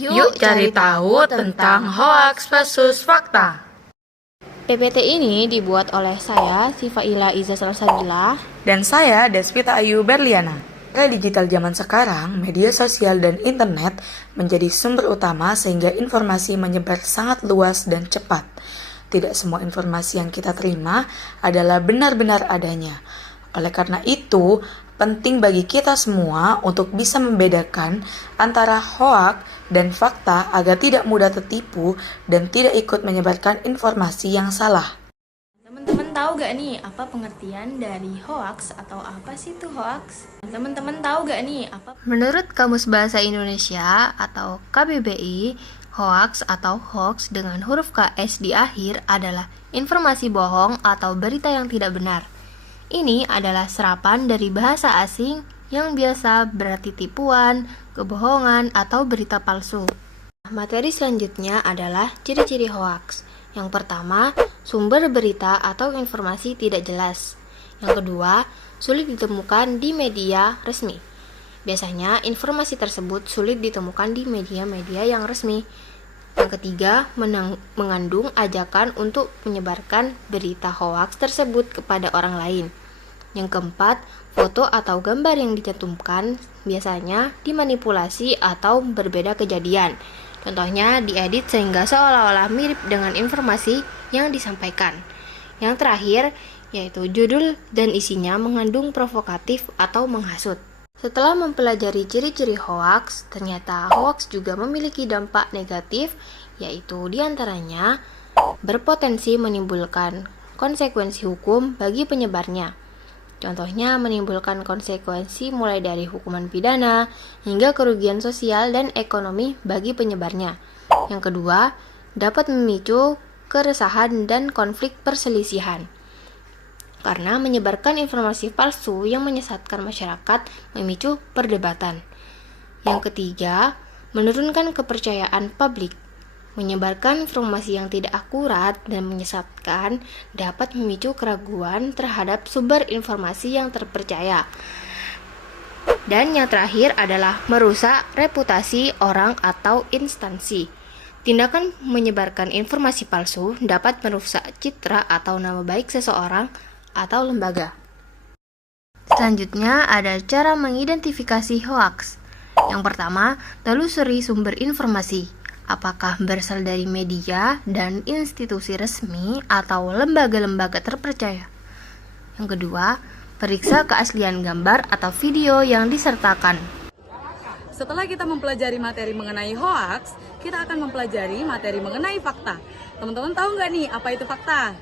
Yuk cari tahu tentang hoaks versus fakta. PPT ini dibuat oleh saya, Sifaila Iza Salsabila, Dan saya, Despita Ayu Berliana. Era digital zaman sekarang, media sosial dan internet menjadi sumber utama sehingga informasi menyebar sangat luas dan cepat. Tidak semua informasi yang kita terima adalah benar-benar adanya. Oleh karena itu, penting bagi kita semua untuk bisa membedakan antara hoaks dan fakta agar tidak mudah tertipu dan tidak ikut menyebarkan informasi yang salah. Teman-teman tahu gak nih apa pengertian dari hoaks atau apa sih itu hoaks? Teman-teman tahu gak nih apa? Menurut Kamus Bahasa Indonesia atau KBBI, hoaks atau hoax dengan huruf KS di akhir adalah informasi bohong atau berita yang tidak benar. Ini adalah serapan dari bahasa asing yang biasa berarti tipuan, kebohongan, atau berita palsu. Materi selanjutnya adalah ciri-ciri hoaks. Yang pertama, sumber berita atau informasi tidak jelas. Yang kedua, sulit ditemukan di media resmi. Biasanya, informasi tersebut sulit ditemukan di media-media yang resmi. Yang ketiga, mengandung ajakan untuk menyebarkan berita hoaks tersebut kepada orang lain. Yang keempat, foto atau gambar yang dicantumkan biasanya dimanipulasi atau berbeda kejadian. Contohnya diedit sehingga seolah-olah mirip dengan informasi yang disampaikan. Yang terakhir, yaitu judul dan isinya mengandung provokatif atau menghasut. Setelah mempelajari ciri-ciri hoaks, ternyata hoaks juga memiliki dampak negatif, yaitu diantaranya berpotensi menimbulkan konsekuensi hukum bagi penyebarnya. Contohnya menimbulkan konsekuensi mulai dari hukuman pidana hingga kerugian sosial dan ekonomi bagi penyebarnya. Yang kedua, dapat memicu keresahan dan konflik perselisihan. Karena menyebarkan informasi palsu yang menyesatkan masyarakat memicu perdebatan. Yang ketiga, menurunkan kepercayaan publik. Menyebarkan informasi yang tidak akurat dan menyesatkan dapat memicu keraguan terhadap sumber informasi yang terpercaya. Dan yang terakhir adalah merusak reputasi orang atau instansi. Tindakan menyebarkan informasi palsu dapat merusak citra atau nama baik seseorang atau lembaga. Selanjutnya ada cara mengidentifikasi hoaks. Yang pertama, telusuri sumber informasi. Apakah berasal dari media dan institusi resmi atau lembaga-lembaga terpercaya. Yang kedua, periksa keaslian gambar atau video yang disertakan. Setelah kita mempelajari materi mengenai hoaks, kita akan mempelajari materi mengenai fakta. Teman-teman tahu nggak nih apa itu fakta?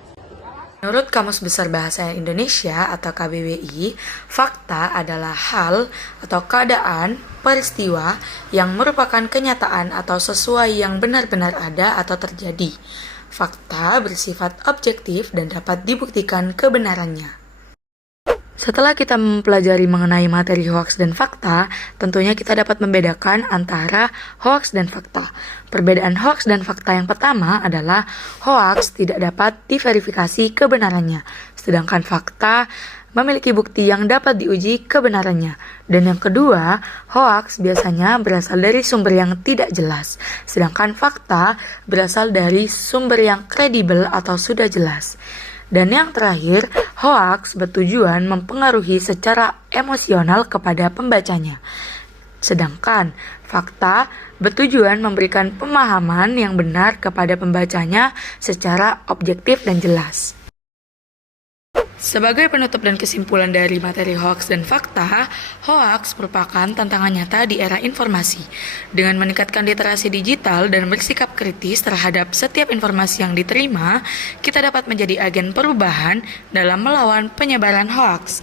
Menurut Kamus Besar Bahasa Indonesia atau KBBI, fakta adalah hal atau keadaan, peristiwa yang merupakan kenyataan atau sesuai yang benar-benar ada atau terjadi. Fakta bersifat objektif dan dapat dibuktikan kebenarannya. Setelah kita mempelajari mengenai materi hoaks dan fakta, tentunya kita dapat membedakan antara hoaks dan fakta. Perbedaan hoaks dan fakta yang pertama adalah hoaks tidak dapat diverifikasi kebenarannya, sedangkan fakta memiliki bukti yang dapat diuji kebenarannya. Dan yang kedua, hoaks biasanya berasal dari sumber yang tidak jelas, sedangkan fakta berasal dari sumber yang kredibel atau sudah jelas. Dan yang terakhir, hoaks bertujuan mempengaruhi secara emosional kepada pembacanya. Sedangkan fakta bertujuan memberikan pemahaman yang benar kepada pembacanya secara objektif dan jelas. Sebagai penutup dan kesimpulan dari materi hoaks dan fakta, hoaks merupakan tantangan nyata di era informasi. Dengan meningkatkan literasi digital dan bersikap kritis terhadap setiap informasi yang diterima, kita dapat menjadi agen perubahan dalam melawan penyebaran hoaks.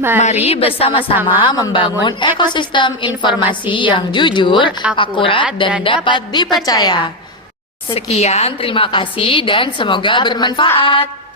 Mari bersama-sama membangun ekosistem informasi yang jujur, akurat, dan dapat dipercaya. Sekian, terima kasih dan semoga bermanfaat.